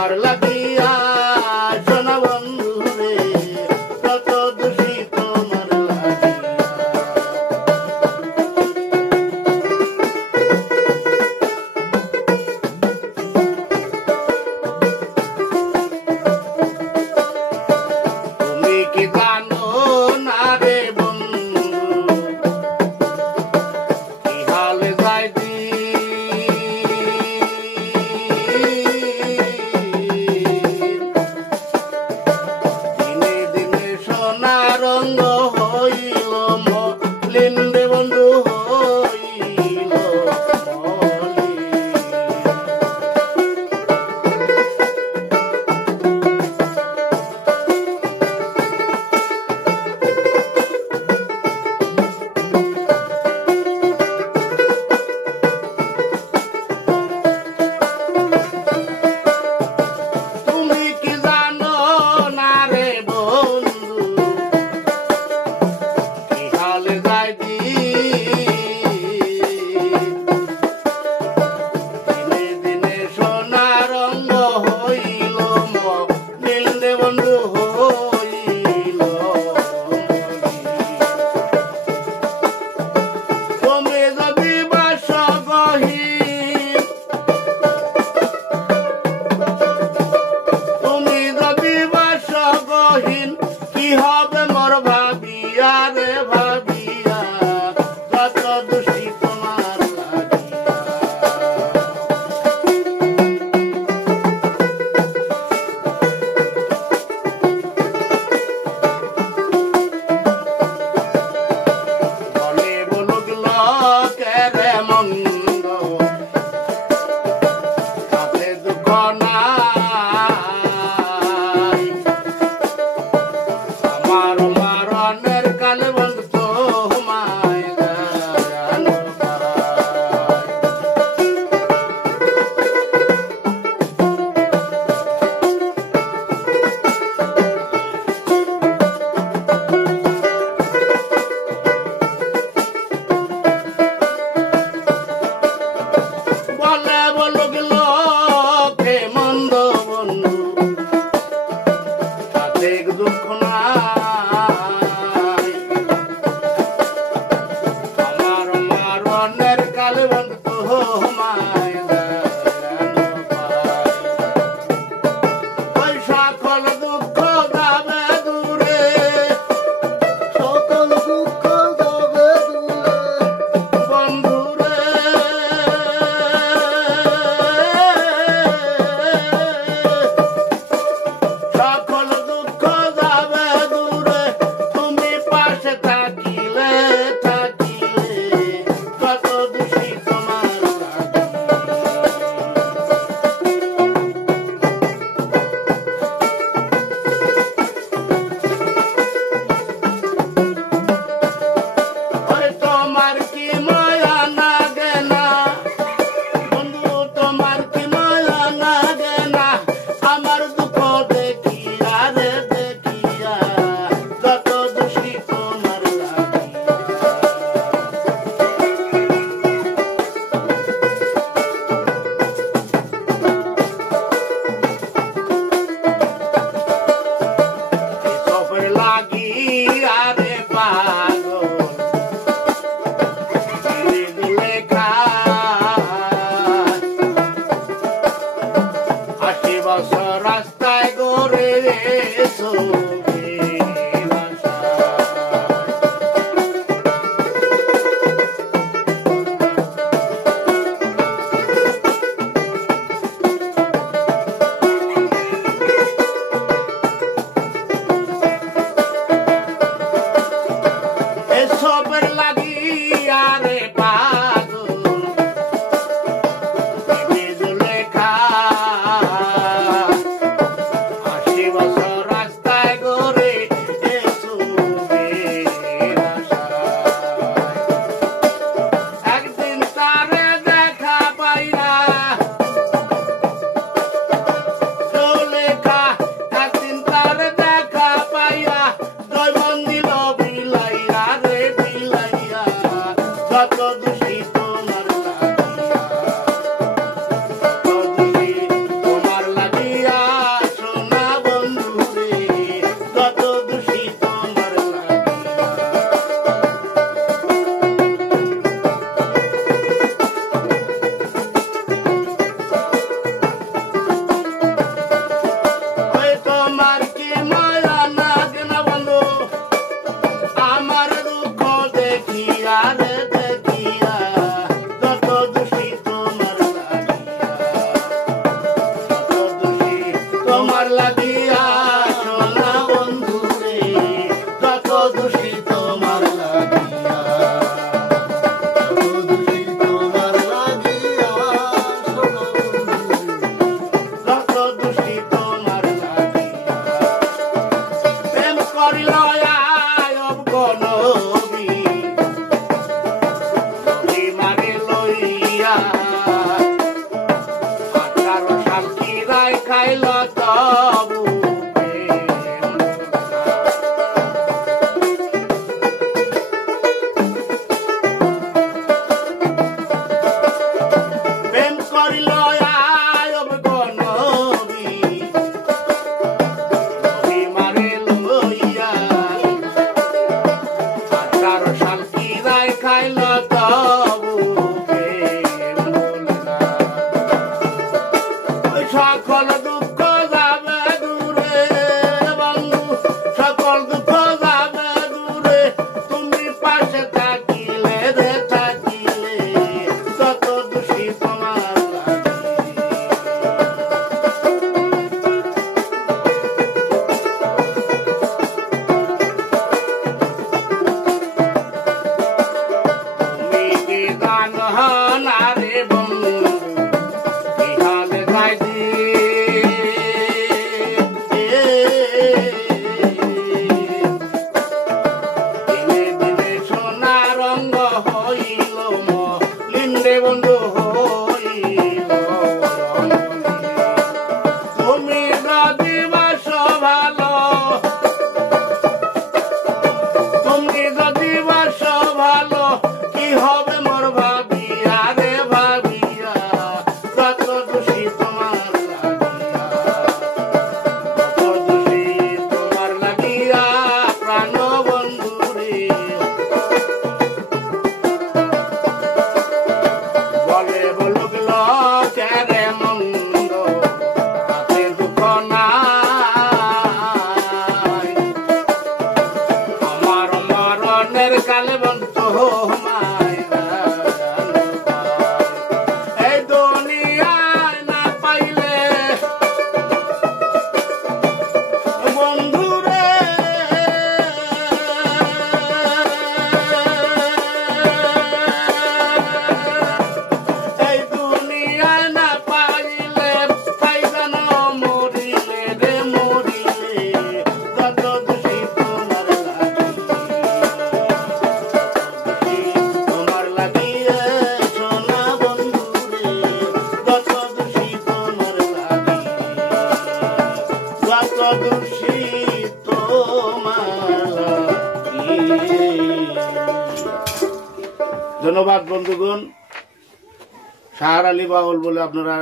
তোমার লাগিয়া সোনা বন্ধু রে কত দোষী তোমার লাগিয়া তুমি কি জানো না রে বন্ধু কি হালে যায় দিনে দিনে সোনা রঙ হইল মলিন রে বন্ধু হইল মলিন তুমি কি জানো না রে বন্ধু কি হালে যায় দিনে দিনে সোনা রঙ হইল মলিন রে বন্ধু হইল মলিন তুমি যদি বাস গহীন তুমি যদি বাস গহীন কি হবে মোর ভাবিয়া রে ভাবিয়া কত দোষী তোমার লাগিয়া বলে বলুক লোকেরে মন্দ তাতে দুঃখ নাই আমার মারণের কালে বন্ধু তোমায় জানো বলে বলুক লোকে মন্দ বন্ধু তাতে দুঃখ নাই আমার মারণের কালে বন্ধু তোমায় জানো ওই সকল দুঃখ যাবে দূরে সকল দুঃখ যাবে দূরে বন্ধু রে সকল দুঃখ যাবে দূরে তুমি পাশে থাকিলে কত দোষী তোমার ওই তোমার কি মায়া লাগে না বন্ধু তোমার কি মায়া লাগে না আমার দুঃখ দেখিয়া রে দেখিয়া কত দোষী তোমার লাগিয়া এসবের লাগিয়া রে পাগল লেখা ৮০ বছর রাস্তায় গড়ে ছবির আশা। এসবের লাগিয়া রে পাগল লেখা ৮০ বছর রাস্তায় গো খাইল তবু প্রেম করিল আয়ব গনবী মারে লইয়া 18 সাল কি রায় খাইল তবু সকল দুঃখ যাবে দূরে বন্ধু সকল দুঃখ যাবে দূরে তুমি পাশে থাকিলে রে থাকিলে কত দোষী তোমার তুমি কি গান না রে বন্ধু ইহালে গাই বন্ধু হইল তুমি যদি বাস ভালো তুমি যদি বাস ভালো কি হবে মোর ভাবিয়া রে ভাবিয়া কত দোষী তোমার লাগিয়া কত দোষী তোমার লাগিয়া প্রাণ বন্ধু রে বলে বলুক লোকেরে মন্দ তাতে দুঃখ নাই আমার মরণের কালে বন্ধু মাইরা এই দুনিয়ায় না পাইলে বন্ধু রে এই দুনিয়ায় না পাইলে পাইবেন মরিলে রে মরিলে কত দোষী তোমার লাগিয়ে সোনা বন্ধু রে কত দোষী তোমার লাগিয়ে কত দোষী তোমার লাগিয়ে। ধন্যবাদ বন্ধুগণ। সাহার আলী বাউল বলে আপনারা